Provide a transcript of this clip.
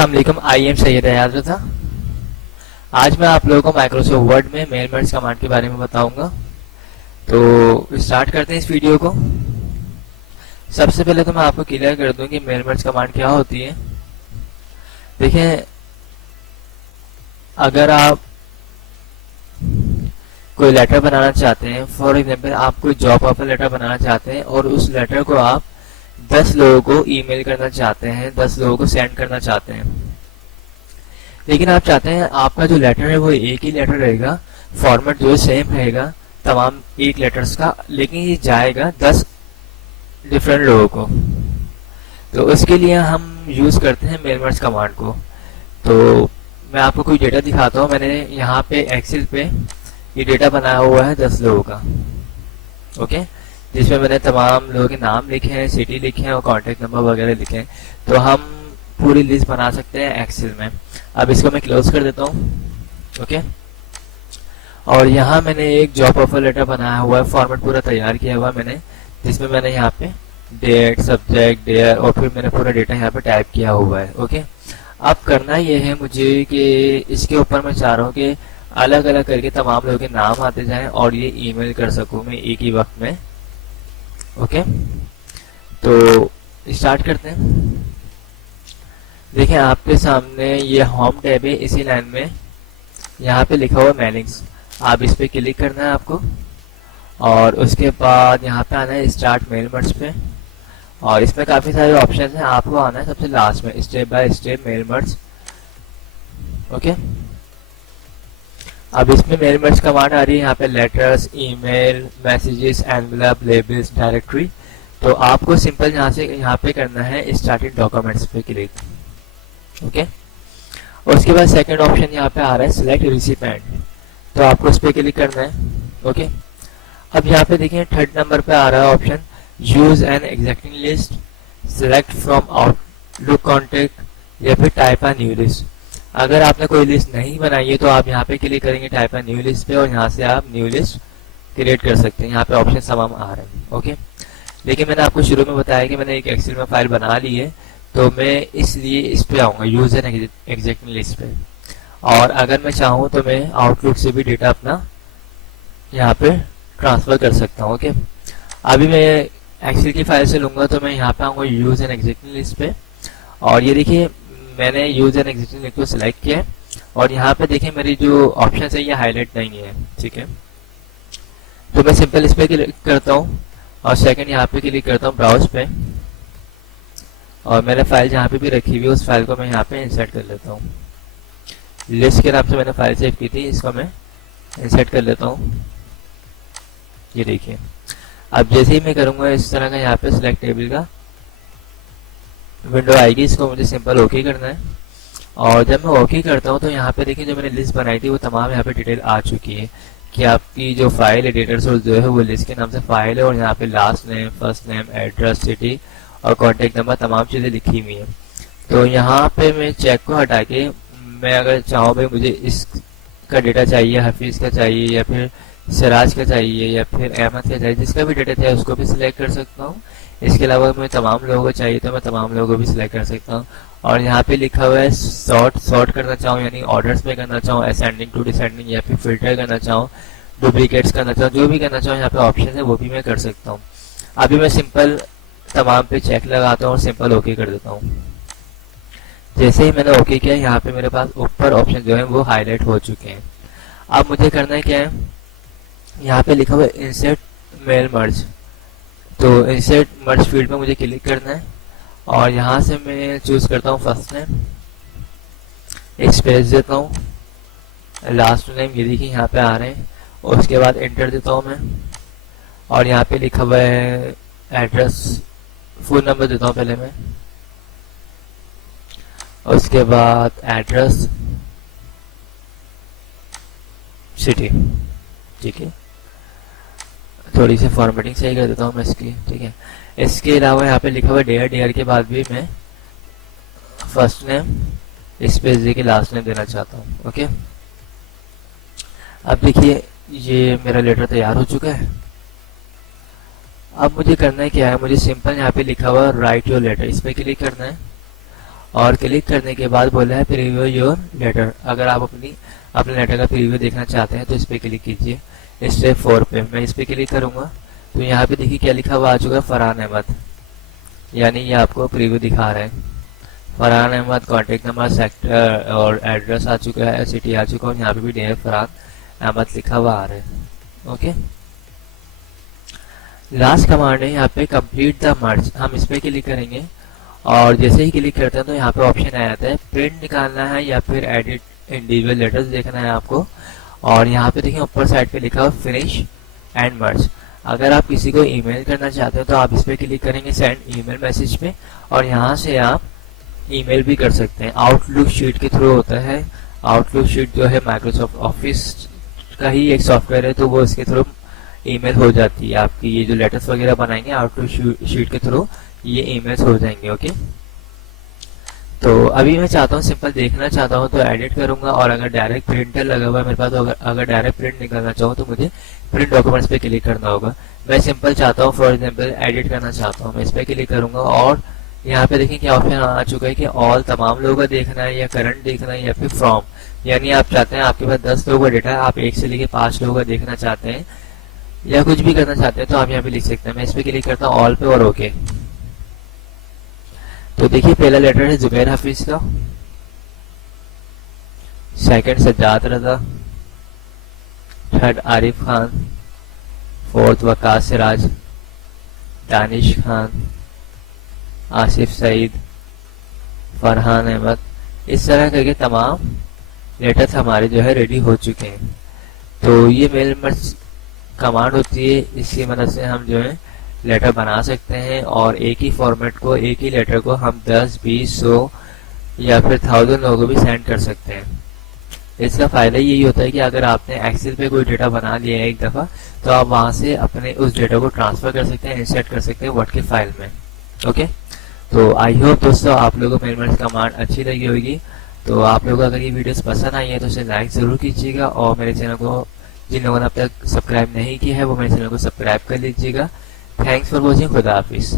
अस्सलाम वालेकुम, I am Syed Ayaz रज़ा। आज मैं आप लोगों को माइक्रोसॉफ्ट वर्ड में मेल मर्ज कमांड के बारे में बताऊंगा। तो स्टार्ट करते हैं इस वीडियो को। सबसे पहले तो मैं आपको क्लियर कर दूं कि मेल मर्ज कमांड क्या होती है। देखें, अगर आप कोई लेटर बनाना चाहते हैं, फॉर एग्जांपल आप कोई जॉब ऑफर लेटर बनाना चाहते हैं और उस लेटर को आप 10 लोगों को ईमेल करना चाहते हैं, 10 लोगों को सेंड करना चाहते हैं, लेकिन आप चाहते हैं आपका जो लेटर है वो एक ही लेटर रहेगा, फॉर्मेट जो है सेम रहेगा तमाम एक लेटर्स का, लेकिन ये जाएगा 10 डिफरेंट लोगों को। तो उसके लिए हम यूज करते हैं मेल मर्ज कमांड को। तो मैं आपको कोई डेटा दिखाता हूँ। मैंने यहाँ पे एक्सेल पे ये डेटा बनाया हुआ है 10 लोगों का, ओके, जिसमें मैंने तमाम लोगों के नाम लिखे हैं, सिटी लिखे हैं और कॉन्टेक्ट नंबर वगैरह लिखे हैं। तो हम पूरी लिस्ट बना सकते हैं एक्सेल में। अब इसको मैं क्लोज कर देता हूँ, ओके। और यहाँ मैंने एक जॉब ऑफर लेटर बनाया हुआ है, फॉर्मेट पूरा तैयार किया हुआ मैंने, जिसमें मैंने यहाँ पे डेट, सब्जेक्ट, डेयर और फिर मैंने पूरा डेटा यहाँ पे टाइप किया हुआ है, ओके। अब करना ये है मुझे कि इसके ऊपर मैं चाह रहा हूँ कि अलग अलग करके तमाम लोगों के नाम आते जाएं और ये ईमेल कर सकूँ मैं एक ही वक्त में, ओके। तो स्टार्ट करते हैं। देखिए, आपके सामने ये होम टैब है, इसी लाइन में यहाँ पे लिखा हुआ मेलिंग्स, आप इस पे क्लिक करना है आपको और उसके बाद यहाँ पे आना है स्टार्ट मेल मर्ज पे। और इसमें काफी सारे ऑप्शन हैं, आपको आना है सबसे लास्ट में step by step mail merge, okay. अब इसमें मेल मर्ज कमांड आ रही है यहाँ पे letters, email, messages, envelope, labels, directory. तो आपको सिंपल यहाँ पे करना है स्टार्टिंग डॉक्यूमेंट्स पे क्लिक, ओके। और उसके बाद सेकंड ऑप्शन यहाँ पे आ रहा है सिलेक्ट रिसिपेंट, तो आपको इस पे क्लिक करना है, ओके। अब यहाँ पे देखिए थर्ड नंबर पे आ रहा है option use N एग्जैक्टिंग list, select from outlook contact या फिर टाइप अ न्यू लिस्ट। अगर आपने कोई लिस्ट नहीं बनाई है तो आप यहाँ पे क्लिक करेंगे टाइप अ न्यू लिस्ट पे और यहाँ से आप न्यू लिस्ट क्रिएट कर सकते हैं। यहाँ पे ऑप्शन तमाम आ रहे हैं, ओके। लेकिन मैंने आपको शुरू में बताया कि मैंने एक एक्सेल में फाइल बना ली है, तो मैं इसलिए इस पे आऊंगा यूज एन एग्जैक्टिंग लिस्ट पे। और अगर मैं चाहूँ तो मैं आउटलुक से भी डेटा अपना यहाँ पे ट्रांसफर कर सकता हूँ, ओके। अभी मैं एक्सेल की फाइल से लूंगा तो मैं यहाँ पे आऊंगा यूज एन एग्जैक्टिंग लिस्ट पे और ये देखिए मैंने यूज एन एग्जिस्टिंग लिस्ट को सिलेक्ट किया और यहाँ पे देखिए मेरी जो ऑप्शन है ये हाईलाइट नहीं है, ठीक है। तो मैं सिंपल इस पे क्लिक करता हूँ और सेकंड यहाँ पे क्लिक करता हूँ ब्राउज पे और मैंने फाइल जहाँ पे भी रखी हुई है उस फाइल को मैं यहाँ पे इंसर्ट कर लेता हूँ। लिस्ट के नाम से मैंने फाइल सेव की थी, इसको मैं इंसर्ट कर लेता हूँ। ये देखिए, अब जैसे ही मैं करूँगा इस तरह का यहाँ पे सिलेक्ट टेबल का विंडो आएगी, इसको मुझे सिंपल ओके करना है। और जब मैं ओके करता हूँ तो यहाँ पे देखिए जो मैंने लिस्ट बनाई थी वो तमाम यहाँ पे डिटेल आ चुकी है कि आपकी जो फाइल है डेटा सोर्स जो है वो लिस्ट के नाम से फाइल है और यहाँ पे last name, first name, address, city और कॉन्टेक्ट नंबर तमाम चीज़ें लिखी हुई हैं। तो यहाँ पे मैं चेक को हटा के मैं अगर चाहूँ भाई मुझे इसका डेटा चाहिए, हफीज़ का चाहिए या फिर सिराज का चाहिए या फिर अहमद का चाहिए, जिसका भी डेटा चाहिए उसको भी सिलेक्ट कर सकता हूँ। इसके अलावा मैं तमाम लोगों को चाहिए तो मैं तमाम लोगों को भी सिलेक्ट कर सकता हूँ। और यहाँ पे लिखा हुआ है सॉर्ट करना चाहूँ यानी ऑर्डर्स में करना चाहूँ, असेंडिंग टू डिसेंडिंग या फिर फिल्टर करना चाहूँ, डुप्लीकेट्स करना चाहूँ, जो भी करना चाहूँ यहाँ पे ऑप्शन है वो भी मैं कर सकता हूँ। अभी मैं सिंपल तमाम पे चेक लगाता हूँ और सिंपल ओके कर देता हूँ। जैसे ही मैंने ओके किया यहाँ पे मेरे पास ऊपर ऑप्शन जो है वो हाईलाइट हो चुके हैं। अब मुझे करना है क्या है, यहाँ पे लिखा हुआ है इंसर्ट मेल मर्ज, तो इंसर्ट मर्ज फील्ड में मुझे क्लिक करना है और यहाँ से मैं चूज करता हूँ फर्स्ट नेम, एक स्पेस देता हूँ, लास्ट नेम ये देखिए यहाँ पे आ रहे हैं और उसके बाद एंटर देता हूँ मैं और यहाँ पे लिखा हुआ है एड्रेस, फोन नंबर देता हूँ पहले मैं, उसके बाद एड्रेस, सिटी, ठीक है। थोड़ी सी फॉर्मेटिंग सही कर देता हूँ मैं इसकी, ठीक है। इसके अलावा यहाँ पे लिखा हुआ डेयर, डेयर के बाद भी मैं फर्स्ट नेम स्पेस दे के लास्ट नेम देना चाहता हूँ, ओके। अब देखिए ये मेरा लेटर तैयार हो चुका है। अब मुझे करना है क्या है, मुझे सिंपल यहाँ पे लिखा हुआ राइट योर लेटर, इस पे क्लिक करना है और क्लिक करने के बाद बोला है प्रीव्यू योर लेटर। अगर आप अपने लेटर का प्रीव्यू देखना चाहते हैं तो इस पर क्लिक कीजिए। स्टेप 4 पे मैं इस पर क्लिक करूंगा तो यहाँ पे देखिए क्या लिखा हुआ आ चुका है, फरहान अहमद, यानी ये आपको प्रीव्यू दिखा रहे हैं। Farhan Ahmed contact number, sector और एड्रेस आ चुका है, सिटी आ चुका है, और यहाँ पे भी डीएफ फरहान अहमद लिखा हुआ आ रहा है। ओके, लास्ट कमांड है यहाँ पे कंप्लीट द मर्ज। हम इस पे क्लिक करेंगे और जैसे ही क्लिक करते हैं तो यहाँ पे ऑप्शन आ जाता है प्रिंट निकालना है या फिर एडिट इंडिविजुअल लेटर्स देखना है आपको। और यहाँ पे देखिए ऊपर साइड पे लिखा हुआ फिनिश एंड मर्ज। अगर आप किसी को ईमेल करना चाहते हो तो आप इस पे क्लिक करेंगे सेंड ईमेल मैसेज पे, और यहाँ से आप ईमेल भी कर सकते हैं। आउटलुक शीट के थ्रू होता है। आउटलुक शीट जो है माइक्रोसॉफ्ट ऑफिस का ही एक सॉफ्टवेयर है, तो वो इसके थ्रू ईमेल हो जाती है। आपकी ये जो लेटर्स वगैरह बनाएंगे आउटलुक शीट के थ्रू ये ईमेल्स हो जाएंगे। ओके, तो अभी मैं चाहता हूँ सिंपल देखना चाहता हूँ तो एडिट करूंगा, और अगर डायरेक्ट प्रिंटर लगा हुआ है मेरे पास तो अगर डायरेक्ट प्रिंट निकालना चाहूँ तो मुझे प्रिंट डॉक्यूमेंट्स पे क्लिक करना होगा। मैं सिंपल चाहता हूँ फॉर एग्जाम्पल एडिट करना चाहता हूँ, मैं इस पर क्लिक करूंगा और यहाँ पे देखिए क्या ऑप्शन आ चुका है कि ऑल तमाम लोगों का देखना है या करंट देखना है या फिर फ्रॉम, यानी आप चाहते हैं आपके पास 10 लोगों का डेटा है, आप 1 से लेके 5 लोगों का देखना चाहते हैं या कुछ भी करना चाहते हैं तो आप यहाँ पे लिख सकते हैं। मैं इस पे क्लिक करता हूँ ऑल पे और ओके। तो देखिए पहला लेटर है जुबैर हाफिज का, सेकंड सज्जाद रजा, थर्ड आरिफ खान, फोर्थ वकास सिराज, दानिश खान, आसिफ सईद, फरहान अहमद। इस तरह करके तमाम लेटर्स हमारे जो है रेडी हो चुके हैं। तो ये मेल मर्ज कमांड होती है, इसकी मदद से हम जो है लेटर बना सकते हैं और एक ही फॉर्मेट को, एक ही लेटर को हम 10, 20, 100 या फिर 1000 लोगों को भी सेंड कर सकते हैं। इसका फायदा यही होता है कि अगर आपने एक्सेल पे कोई डेटा बना लिया है एक दफा तो आप वहां से अपने उस डेटा को ट्रांसफर कर सकते हैं, इंसर्ट कर सकते हैं वर्ड के फाइल में। ओके, तो आई होप दोस्तों आप लोगों को मेल मर्ज कमांड अच्छी लगी होगी। तो आप लोगों को अगर ये वीडियोस पसंद आई है तो उसे लाइक जरूर कीजिएगा, और मेरे चैनल को जिन लोगों ने अब तक सब्सक्राइब नहीं किया है वो मेरे चैनल को सब्सक्राइब कर लीजिएगा। थैंक्स फॉर वॉचिंग, खुदा हाफिज।